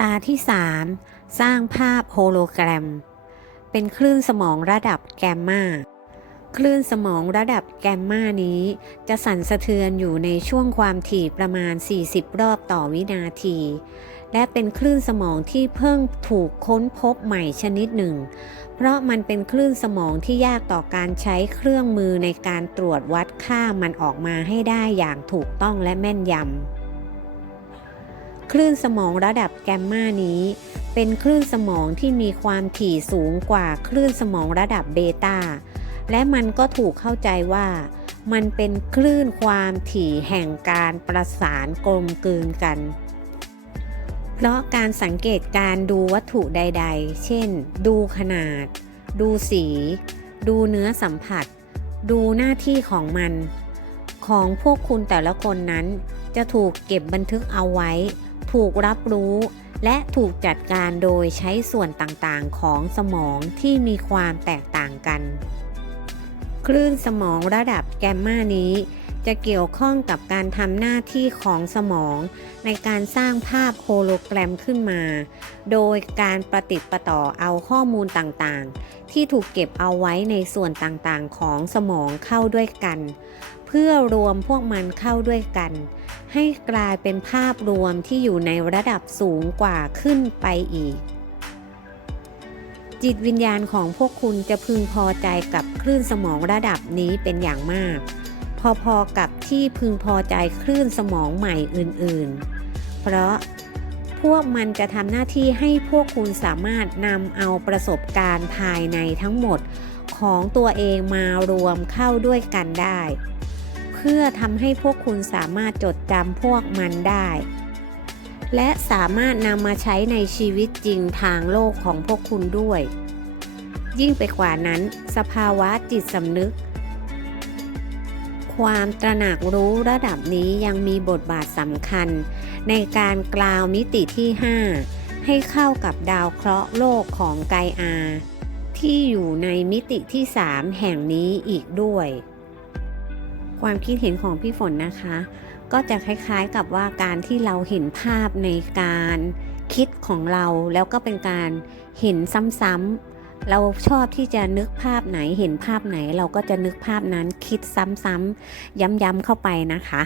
ตาที่ 3 สร้างภาพโฮโลแกรม เป็นคลื่นสมองระดับแกมมาคลื่นสมองระดับแกมมานี้ จะสั่นสะเทือนอยู่ในช่วงความถี่ประมาณ 40 รอบต่อวินาที และเป็นคลื่นสมองที่เพิ่งถูกค้นพบใหม่ชนิดหนึ่ง เพราะมันเป็นคลื่นสมองที่ยากต่อการใช้เครื่องมือในการตรวจวัดค่ามันออกมาให้ได้อย่างถูกต้องและแม่นยำ ลื่นสมองระดับแกมมานี้ เป็นคลื่นสมองที่มีความถี่สูงกว่าคลื่นสมองระดับเบต้า และมันก็ถูกเข้าใจว่า มันเป็นคลื่นความถี่แห่งการประสานกลมกลืนกัน เพราะการสังเกตการดูวัตถุใด ๆ เช่น ดูขนาด ดูสี ดูเนื้อสัมผัส ดูหน้าที่ของมันของพวกคุณแต่ละคนนั้นจะถูกเก็บบันทึกเอาไว้ ถูกรับรู้ และถูกจัดการโดยใช้ส่วนต่างๆ ของสมองที่มีความแตกต่างกัน คลื่นสมองระดับแกมมานี้ จะเกี่ยวข้องกับการทำหน้าที่ของสมอง ในการสร้างภาพโฮโลแกรมขึ้นมา โดยการประติดประต่อเอาข้อมูลต่างๆ ที่ถูกเก็บเอาไว้ในส่วนต่างๆ ของสมองเข้าด้วยกัน เพื่อรวมพวกมันเข้าด้วยกัน ให้กลายเป็นภาพรวมที่อยู่ในระดับสูงกว่าขึ้นไปอีก จิตวิญญาณของพวกคุณจะพึงพอใจกับคลื่นสมองระดับนี้เป็นอย่างมาก พอๆกับที่พึงพอใจคลื่นสมองใหม่อื่นๆ เพราะพวกมันจะทำหน้าที่ให้พวกคุณสามารถนำเอาประสบการณ์ภายในทั้งหมดของตัวเองมารวมเข้าด้วยกันได้ พื่อทำให้พวกคุณสามารถจดจำพวกมันได้ และสามารถนำมาใช้ในชีวิตจริงทางโลกของพวกคุณด้วย ยิ่งไปกว่านั้น สภาวะจิตสำนึก ความตระหนักรู้ระดับนี้ยังมีบทบาทสำคัญ ในการกล่าวมิติที่ 5 ให้เข้ากับดาวเคราะห์โลกของไกอาที่อยู่ในมิติที่ 3 แห่งนี้อีกด้วย ความคิดเห็นของพี่ฝนนะคะ ก็จะคล้ายๆกับว่าการที่เราเห็นภาพในการคิดของเราแล้วก็เป็นการเห็นซ้ำๆเราชอบที่จะนึกภาพไหนเห็นภาพไหน เราก็จะนึกภาพนั้นคิดซ้ำๆย้ำๆเข้าไปนะคะ